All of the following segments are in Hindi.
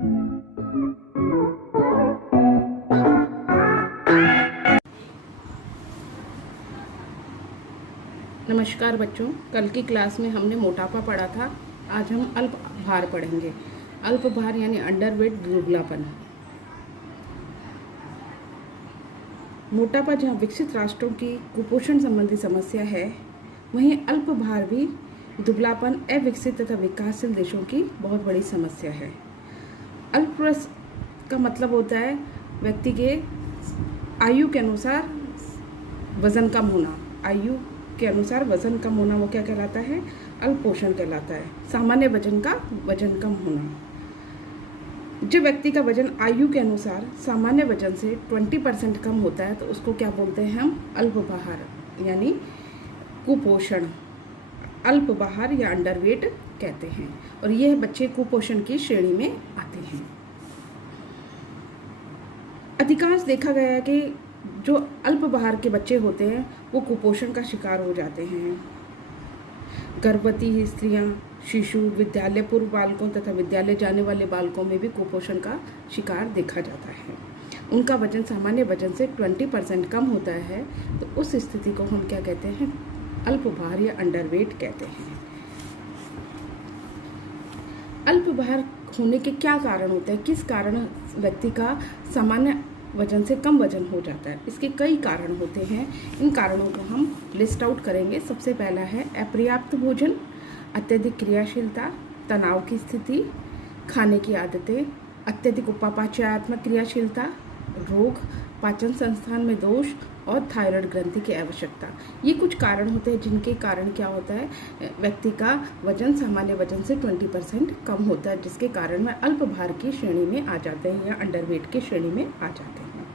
नमस्कार बच्चों, कल की क्लास में हमने मोटापा पढ़ा था। आज हम अल्प भार पढ़ेंगे। अल्प भार यानी अंडरवेट, दुबलापन। मोटापा जहाँ विकसित राष्ट्रों की कुपोषण संबंधी समस्या है, वहीं अल्प भार भी दुबलापन अविकसित तथा विकासशील देशों की बहुत बड़ी समस्या है। अल्प का मतलब होता है व्यक्ति के आयु के अनुसार वजन कम होना। आयु के अनुसार वजन कम होना वो क्या कहलाता है? अल्पोषण कहलाता है। सामान्य वजन का वजन कम होना। जब व्यक्ति का वजन आयु के अनुसार सामान्य वजन से 20% कम होता है तो उसको क्या बोलते हैं हम? अल्पभार यानी कुपोषण। अल्पभार या अंडरवेट कहते हैं। और यह बच्चे कुपोषण की श्रेणी में आते हैं। अधिकांश देखा गया है कि जो अल्पभार के बच्चे होते हैं वो कुपोषण का शिकार हो जाते हैं। गर्भवती स्त्रियां, शिशु, विद्यालय पूर्व बालकों तथा विद्यालय जाने वाले बालकों में भी कुपोषण का शिकार देखा जाता है। उनका वजन सामान्य वजन से 20% कम होता है तो उस स्थिति को हम क्या कहते हैं? अल्पभार या अंडरवेट कहते हैं। अल्पभार होने के क्या कारण होते हैं? किस कारण व्यक्ति का सामान्य वजन से कम वजन हो जाता है? इसके कई कारण होते हैं। इन कारणों को हम लिस्ट आउट करेंगे। सबसे पहला है अपर्याप्त भोजन, अत्यधिक क्रियाशीलता, तनाव की स्थिति, खाने की आदतें, अत्यधिक उपापचयात्मक क्रियाशीलता, रोग, पाचन संस्थान में दोष और थायराइड ग्रंथि की आवश्यकता। ये कुछ कारण होते हैं जिनके कारण क्या होता है? व्यक्ति का वजन सामान्य वजन से 20% कम होता है, जिसके कारण वह अल्पभार की श्रेणी में आ जाते हैं या अंडरवेट की श्रेणी में आ जाते हैं।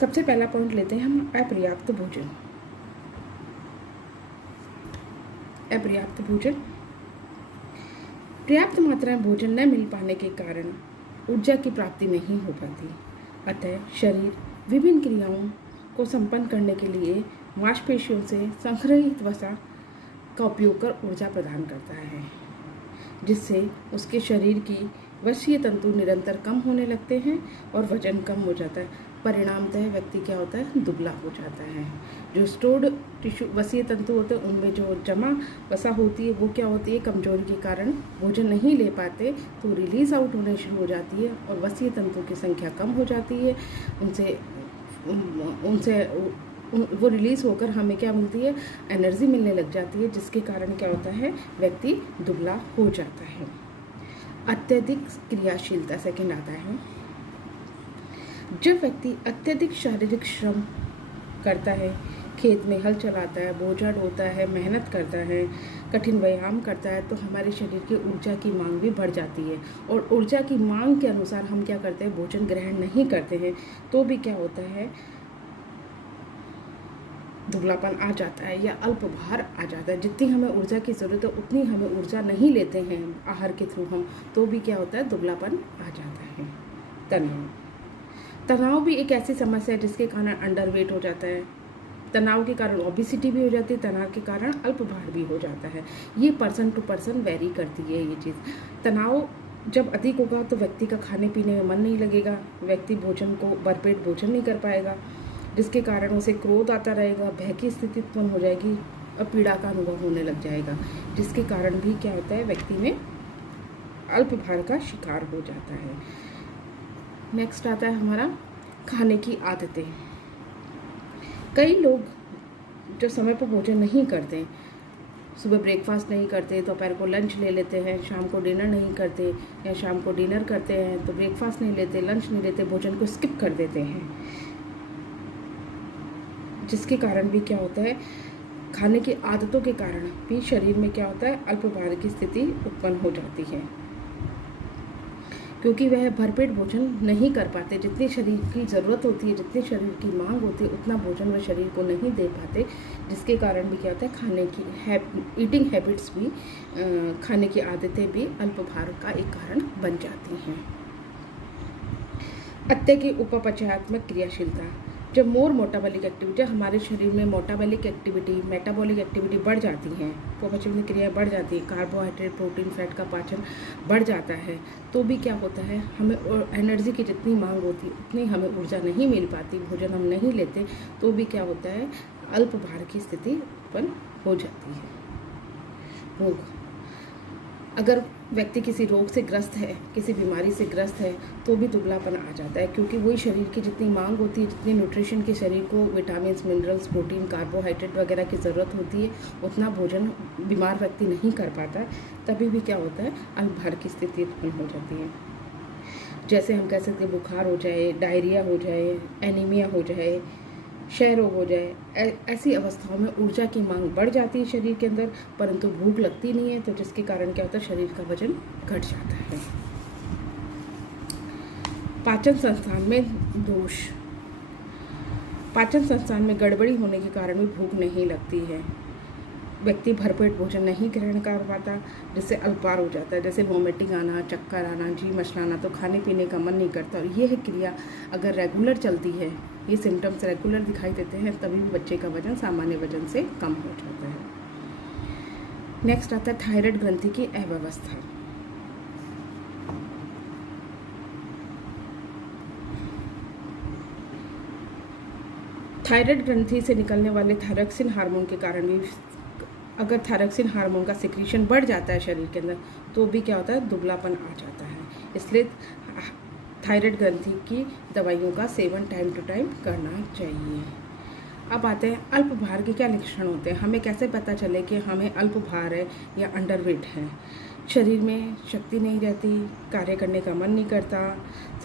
सबसे पहला पॉइंट लेते हैं हम अपर्याप्त भोजन। अपर्याप्त भोजन, पर्याप्त मात्रा में भोजन न मिल पाने के कारण ऊर्जा की प्राप्ति नहीं हो पाती। अतः शरीर विभिन्न क्रियाओं को संपन्न करने के लिए मांसपेशियों से संग्रहित वसा का उपयोग कर ऊर्जा प्रदान करता है, जिससे उसके शरीर की वसीय तंतु निरंतर कम होने लगते हैं और वजन कम हो जाता है। परिणामतः व्यक्ति क्या होता है? दुबला हो जाता है। जो स्टोर्ड टिश्यू वसीय तंतु होते हैं उनमें जो जमा वसा होती है वो क्या होती है? कमजोरी के कारण भोजन नहीं ले पाते तो रिलीज आउट होने शुरू हो जाती है और वसीय तंतु की संख्या कम हो जाती है। उनसे वो रिलीज होकर हमें क्या मिलती है? एनर्जी मिलने लग जाती है, जिसके कारण क्या होता है? व्यक्ति दुबला हो जाता है। अत्यधिक क्रियाशीलता सेकंड आता है। जब व्यक्ति अत्यधिक शारीरिक श्रम करता है, खेत में हल चलाता है, बोझा ढोता है, मेहनत करता है, कठिन व्यायाम करता है, तो हमारे शरीर की ऊर्जा की मांग भी बढ़ जाती है। और ऊर्जा की मांग के अनुसार हम क्या करते हैं? भोजन ग्रहण नहीं करते हैं तो भी क्या होता है? दुबलापन आ जाता है या अल्पभार आ जाता है। जितनी हमें ऊर्जा की ज़रूरत है उतनी हमें ऊर्जा नहीं लेते हैं आहार के थ्रू हम, तो भी क्या होता है? दुबलापन आ जाता है। तनाव भी एक ऐसी समस्या है जिसके कारण अंडरवेट हो जाता है। तनाव के कारण ओबेसिटी भी हो जाती है, तनाव के कारण अल्पभार भी हो जाता है। ये पर्सन टू पर्सन वेरी करती है ये चीज़। तनाव जब अधिक होगा तो व्यक्ति का खाने पीने में मन नहीं लगेगा, व्यक्ति भोजन को भरपेट भोजन नहीं कर पाएगा, जिसके कारण उसे क्रोध आता रहेगा, भय की स्थिति उत्पन्न हो जाएगी और पीड़ा का अनुभव होने लग जाएगा, जिसके कारण भी क्या होता है? व्यक्ति में अल्पभार का शिकार हो जाता है। नेक्स्ट आता है हमारा खाने की आदतें। कई लोग जो समय पर भोजन नहीं करते, सुबह ब्रेकफास्ट नहीं करते, दोपहर को लंच ले लेते हैं, शाम को डिनर नहीं करते, या शाम को डिनर करते हैं तो ब्रेकफास्ट नहीं लेते, लंच नहीं लेते, भोजन को स्किप कर देते हैं, जिसके कारण भी क्या होता है? खाने की आदतों के कारण भी शरीर में क्या होता है? अल्पभार की स्थिति उत्पन्न हो जाती है, क्योंकि वह भरपेट भोजन नहीं कर पाते। जितनी शरीर की ज़रूरत होती है, जितनी शरीर की मांग होती है, उतना भोजन वह शरीर को नहीं दे पाते, जिसके कारण भी क्या होता है? खाने की ईटिंग हैबिट्स भी, खाने की आदतें भी अल्पभार का एक कारण बन जाती हैं। अत्यधिक उपापचयात्मक क्रियाशीलता, जब मोर मोटाबॉलिक एक्टिविटी, हमारे शरीर में मोटाबॉलिक एक्टिविटी, मेटाबॉलिक एक्टिविटी बढ़ जाती हैं, पचन की क्रिया बढ़ जाती है, कार्बोहाइड्रेट, प्रोटीन, फैट का पाचन बढ़ जाता है, तो भी क्या होता है, हमें एनर्जी की जितनी मांग होती है उतनी हमें ऊर्जा नहीं मिल पाती, भोजन हम नहीं लेते, तो भी क्या होता है, अल्प भार की स्थिति उत्पन्न हो जाती है। भूख, अगर व्यक्ति किसी रोग से ग्रस्त है, किसी बीमारी से ग्रस्त है, तो भी दुबलापन आ जाता है, क्योंकि वही शरीर की जितनी मांग होती है, जितनी न्यूट्रिशन के शरीर को विटामिन, मिनरल्स, प्रोटीन, कार्बोहाइड्रेट वगैरह की ज़रूरत होती है, उतना भोजन बीमार व्यक्ति नहीं कर पाता है, तभी भी क्या होता है, अल्पभार की स्थिति उत्पन्न हो जाती है। जैसे हम कह सकते हैं बुखार हो जाए, डायरिया हो जाए, एनीमिया हो जाए, क्षय रोग हो जाए, ऐसी अवस्थाओं में ऊर्जा की मांग बढ़ जाती है शरीर के अंदर, परंतु भूख लगती नहीं है, तो जिसके कारण क्या होता है, शरीर का वजन घट जाता है। पाचन संस्थान में दोष, पाचन संस्थान में गड़बड़ी होने के कारण भी भूख नहीं लगती है, व्यक्ति भरपेट भोजन नहीं ग्रहण कर पाता, जिससे अल्पभार हो जाता है, जैसे वॉमिटिंग आना, चक्कर आना, जी मचलाना, तो खाने पीने का मन नहीं करता। और यह क्रिया अगर रेगुलर चलती है, ये सिम्टम्स रेगुलर दिखाई देते हैं, तभी भी बच्चे का वजन सामान्य वजन से कम हो जाता है। नेक्स्ट आता है थायराइड ग्रंथि की अव्यवस्था। थायराइड ग्रंथि से निकलने वाले थायरॉक्सिन हार्मोन के कारण भी, अगर थायरॉक्सिन हार्मोन का सिक्रीशन बढ़ जाता है शरीर के अंदर, तो भी क्या होता है, दुबलापन आ जाता है। इसलिए थायराइड ग्रंथि की दवाइयों का सेवन टाइम टू टाइम करना चाहिए। अब आते हैं अल्प भार के क्या लक्षण होते हैं, हमें कैसे पता चले कि हमें अल्प भार है या अंडरवेट है। शरीर में शक्ति नहीं रहती, कार्य करने का मन नहीं करता,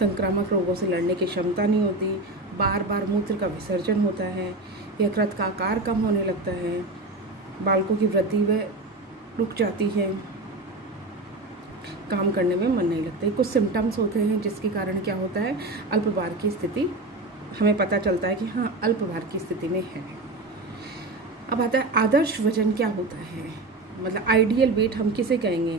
संक्रामक रोगों से लड़ने की क्षमता नहीं होती, बार बार मूत्र का विसर्जन होता है, यकृत का आकार कम होने लगता है, बालकों की वृद्धि वह रुक जाती है, काम करने में मन नहीं लगता। कुछ सिम्टम्स होते हैं जिसके कारण क्या होता है, अल्पभार की स्थिति, हमें पता चलता है कि हाँ अल्पभार की स्थिति में है। अब आता है आदर्श वजन क्या होता है, मतलब आइडियल वेट हम किसे कहेंगे,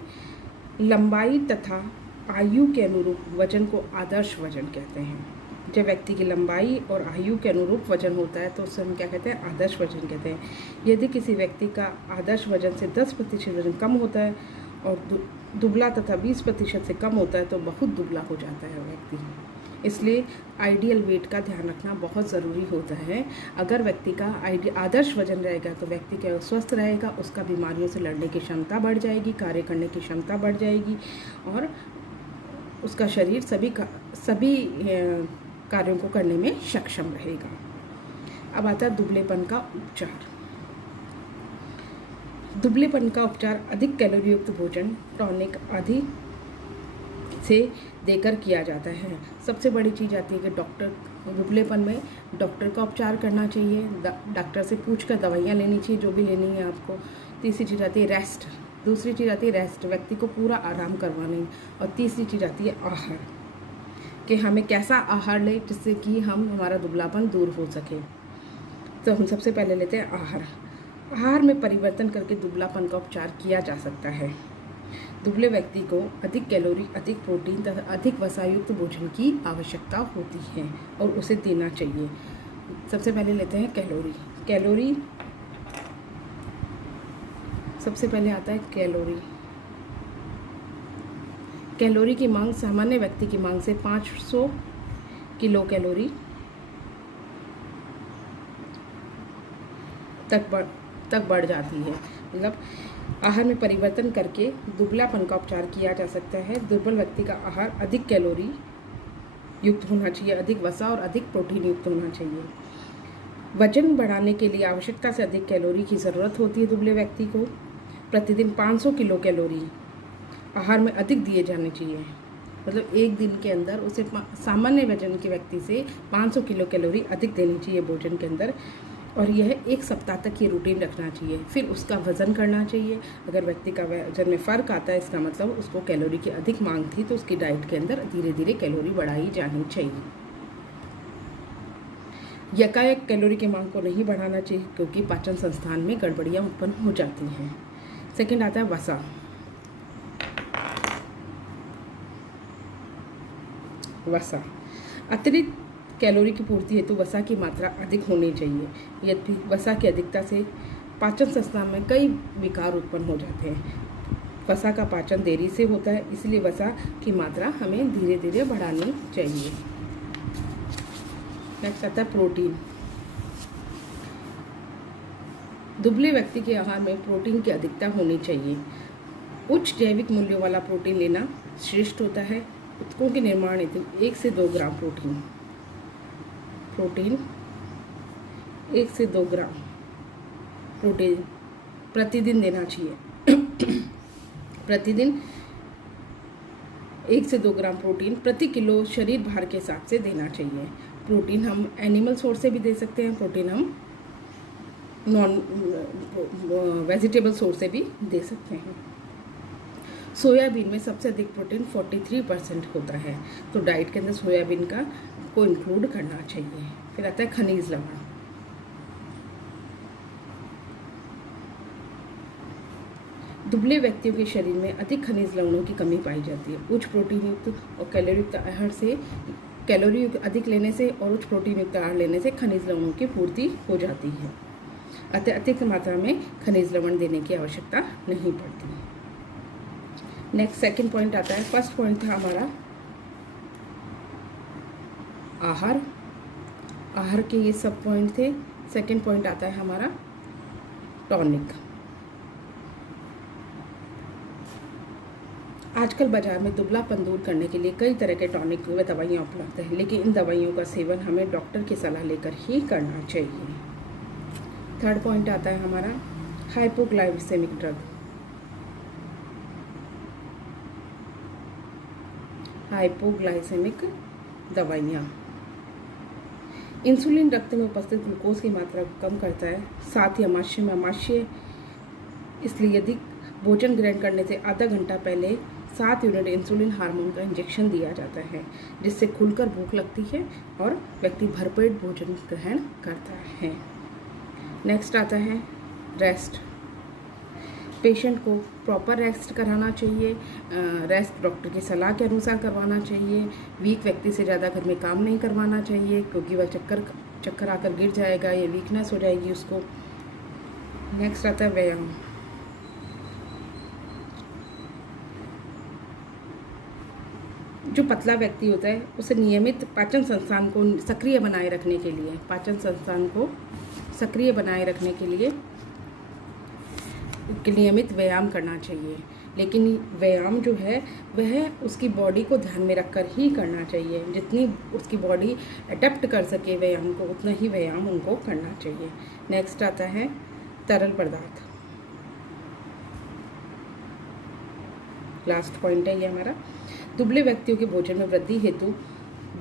लंबाई तथा आयु के अनुरूप वजन को आदर्श वजन कहते हैं। जब व्यक्ति की लंबाई और आयु के अनुरूप वजन होता है तो उसे हम क्या कहते हैं, आदर्श वजन कहते हैं। यदि किसी व्यक्ति का आदर्श वजन से 10% वजन कम होता है और दुबला तथा 20% से कम होता है तो बहुत दुबला हो जाता है व्यक्ति। इसलिए आइडियल वेट का ध्यान रखना बहुत ज़रूरी होता है। अगर व्यक्ति का आदर्श वजन रहेगा तो व्यक्ति क्या स्वस्थ रहेगा, उसका बीमारियों से लड़ने की क्षमता बढ़ जाएगी, कार्य करने की क्षमता बढ़ जाएगी और उसका शरीर सभी कार्यों को करने में सक्षम रहेगा। अब आता है दुबलेपन का उपचार। दुबलेपन का उपचार अधिक कैलोरी युक्त भोजन, टॉनिक आदि से देकर किया जाता है। सबसे बड़ी चीज़ आती है कि डॉक्टर, दुबलेपन में डॉक्टर का उपचार करना चाहिए, डॉक्टर से पूछकर दवाइयाँ लेनी चाहिए जो भी लेनी है आपको। तीसरी चीज़ आती है रेस्ट, दूसरी चीज़ आती है रेस्ट, व्यक्ति को पूरा आराम करवानी, और तीसरी चीज़ आती है आहार, कि हमें कैसा आहार लें जिससे कि हमारा दुबलापन दूर हो सके। तो हम सबसे पहले लेते हैं आहार। आहार में परिवर्तन करके दुबलापन का उपचार किया जा सकता है। दुबले व्यक्ति को अधिक कैलोरी, अधिक प्रोटीन तथा अधिक वसायुक्त भोजन की आवश्यकता होती है और उसे देना चाहिए। सबसे पहले लेते हैं कैलोरी। सबसे पहले आता है कैलोरी की मांग सामान्य व्यक्ति की मांग से 500 किलो कैलोरी तक बढ़ जाती है। मतलब आहार में परिवर्तन करके दुबलापन का उपचार किया जा सकता है। दुर्बल व्यक्ति का आहार अधिक कैलोरी युक्त होना चाहिए, अधिक वसा और अधिक प्रोटीन युक्त होना चाहिए। वजन बढ़ाने के लिए आवश्यकता से अधिक कैलोरी की ज़रूरत होती है। दुबले व्यक्ति को प्रतिदिन 500 किलो कैलोरी आहार में अधिक दिए जाने चाहिए। मतलब एक दिन के अंदर उसे सामान्य वजन के व्यक्ति से 500 किलो कैलोरी अधिक देनी चाहिए भोजन के अंदर, और यह एक सप्ताह तक ये रूटीन रखना चाहिए। फिर उसका वज़न करना चाहिए। अगर व्यक्ति का वजन में फ़र्क आता है, इसका मतलब उसको कैलोरी की अधिक मांग थी, तो उसकी डाइट के अंदर धीरे धीरे कैलोरी बढ़ाई जानी चाहिए। यकायक कैलोरी की मांग को नहीं बढ़ाना चाहिए, क्योंकि पाचन संस्थान में गड़बड़ियाँ उत्पन्न हो जाती हैं। सेकंड आता है वसा। अतिरिक्त कैलोरी की पूर्ति हेतु वसा की मात्रा अधिक होनी चाहिए। यदि वसा की अधिकता से पाचन संस्था में कई विकार उत्पन्न हो जाते हैं। वसा का पाचन देरी से होता है, इसलिए वसा की मात्रा हमें धीरे धीरे बढ़ानी चाहिए। नेक्स्ट आता है प्रोटीन। दुबले व्यक्ति के आहार में प्रोटीन की अधिकता होनी चाहिए। उच्च जैविक मूल्यों वाला प्रोटीन लेना श्रेष्ठ होता है। ऊतकों के निर्माण हेतु 1 से 2 ग्राम प्रोटीन 1 से 2 ग्राम प्रोटीन प्रतिदिन देना चाहिए। प्रतिदिन 1 से 2 ग्राम प्रोटीन प्रति किलो शरीर भार के हिसाब से देना चाहिए। प्रोटीन हम एनिमल सोर्स से भी दे सकते हैं, प्रोटीन हम नॉन वेजिटेबल सोर्स से भी दे सकते हैं। सोयाबीन में सबसे अधिक प्रोटीन 43% होता है, तो डाइट के अंदर सोयाबीन को इंक्लूड करना चाहिए। फिर आता है खनिज लवण। दुबले व्यक्तियों के शरीर में अधिक खनिज लवणों की कमी पाई जाती है। उच्च प्रोटीन युक्त और कैलोरी युक्त आहार से कैलोरी अधिक लेने से और उच्च प्रोटीन युक्त आहार लेने से खनिज लवणों की पूर्ति हो जाती है। अतः अधिक मात्रा में खनिज लवण देने की आवश्यकता नहीं पड़ती। नेक्स्ट सेकंड पॉइंट आता है। फर्स्ट पॉइंट था हमारा आहार के ये सब पॉइंट थे। सेकंड पॉइंट आता है हमारा टॉनिक। आजकल बाजार में दुबलापन दूर करने के लिए कई तरह के टॉनिक व दवाइयाँ उपलब्ध हैं, लेकिन इन दवाइयों का सेवन हमें डॉक्टर की सलाह लेकर ही करना चाहिए। थर्ड पॉइंट आता है हमारा हाइपोग्लाइसेमिक ड्रग। हाइपोग्लाइसेमिक दवाइयाँ। इंसुलिन रक्त में उपस्थित ग्लूकोज की मात्रा को कम करता है, साथ ही अमाशय। इसलिए यदि भोजन ग्रहण करने से आधा घंटा पहले 7 यूनिट इंसुलिन हार्मोन का इंजेक्शन दिया जाता है, जिससे खुलकर भूख लगती है और व्यक्ति भरपेट भोजन ग्रहण करता है। नेक्स्ट आता है रेस्ट। पेशेंट को प्रॉपर रेस्ट कराना चाहिए। रेस्ट डॉक्टर की सलाह के अनुसार करवाना चाहिए। वीक व्यक्ति से ज़्यादा घर में काम नहीं करवाना चाहिए, क्योंकि वह चक्कर आकर गिर जाएगा या वीकनेस हो जाएगी उसको। नेक्स्ट आता है व्यायाम। जो पतला व्यक्ति होता है उसे नियमित पाचन संस्थान को सक्रिय बनाए रखने के लिए नियमित व्यायाम करना चाहिए। लेकिन व्यायाम जो है वह उसकी बॉडी को ध्यान में रखकर ही करना चाहिए। जितनी उसकी बॉडी अडेप्ट कर सके व्यायाम को, उतना ही व्यायाम उनको करना चाहिए। नेक्स्ट आता है तरल पदार्थ। लास्ट पॉइंट है ये हमारा। दुबले व्यक्तियों के भोजन में वृद्धि हेतु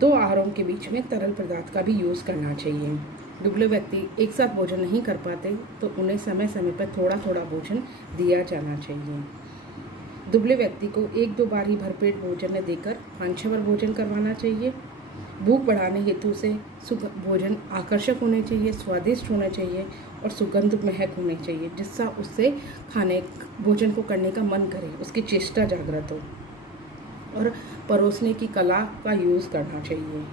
2 आहारों के बीच में तरल पदार्थ का भी यूज़ करना चाहिए। दुबले व्यक्ति एक साथ भोजन नहीं कर पाते, तो उन्हें समय समय पर थोड़ा थोड़ा भोजन दिया जाना चाहिए। दुबले व्यक्ति को 1-2 बार ही भरपेट भोजन देकर 5-6 बार भोजन करवाना चाहिए। भूख बढ़ाने हेतु से भोजन आकर्षक होने चाहिए, स्वादिष्ट होना चाहिए और सुगंध महक होनी चाहिए, जिससे उससे भोजन को करने का मन करे, उसकी चेष्टा जागृत हो। और परोसने की कला का यूज़ करना चाहिए।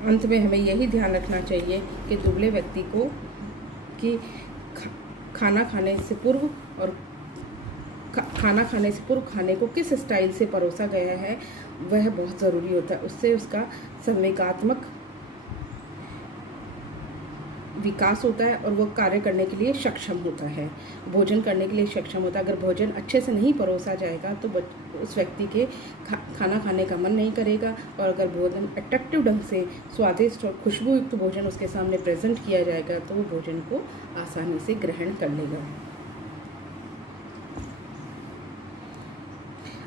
अंत में हमें यही ध्यान रखना चाहिए कि दुबले व्यक्ति को कि खाना खाने से पूर्व खाने को किस स्टाइल से परोसा गया है वह बहुत ज़रूरी होता है। उससे उसका संवेगात्मक विकास होता है और वो कार्य करने के लिए सक्षम होता है, भोजन करने के लिए सक्षम होता है। अगर भोजन अच्छे से नहीं परोसा जाएगा तो उस व्यक्ति के खाना खाने का मन नहीं करेगा, और अगर भोजन अट्रैक्टिव ढंग से स्वादिष्ट और खुशबूयुक्त भोजन उसके सामने प्रेजेंट किया जाएगा तो वो भोजन को आसानी से ग्रहण कर लेगा।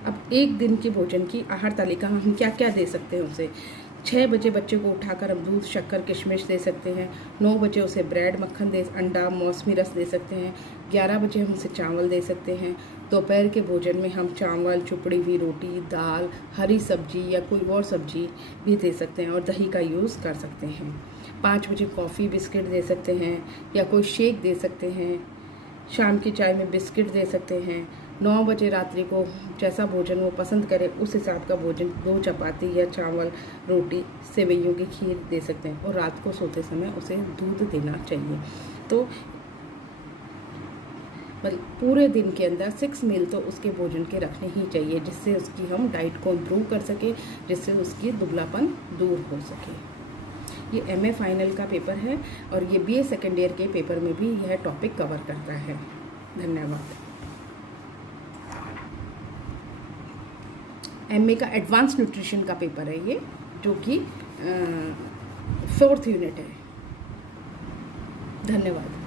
अब एक दिन के भोजन की आहार तालिका हम क्या क्या दे सकते हैं उसे। 6 बजे बच्चे को उठाकर हम दूध, शक्कर, किशमिश दे सकते हैं। 9 बजे उसे ब्रेड, मक्खन अंडा, मौसमी रस दे सकते हैं। 11 बजे हम उसे चावल दे सकते हैं। दोपहर के भोजन में हम चावल, चुपड़ी हुई रोटी, दाल, हरी सब्जी या कोई और सब्जी भी दे सकते हैं और दही का यूज़ कर सकते हैं। 5 बजे कॉफ़ी, बिस्किट दे सकते हैं या कोई शेक दे सकते हैं। शाम की चाय में बिस्किट दे सकते हैं। 9 बजे रात्रि को जैसा भोजन वो पसंद करे उस हिसाब का भोजन, 2 चपाती या चावल, रोटी, सेवइयों की खीर दे सकते हैं। और रात को सोते समय उसे दूध देना चाहिए। तो पूरे दिन के अंदर 6 मील तो उसके भोजन के रखने ही चाहिए, जिससे उसकी हम डाइट को इम्प्रूव कर सकें, जिससे उसकी दुबलापन दूर हो सके। ये MA फाइनल का पेपर है और ये BA सेकेंड ईयर के पेपर में भी यह टॉपिक कवर करता है। धन्यवाद। MA का एडवांस न्यूट्रिशन का पेपर है ये, जो कि 4th यूनिट है। धन्यवाद।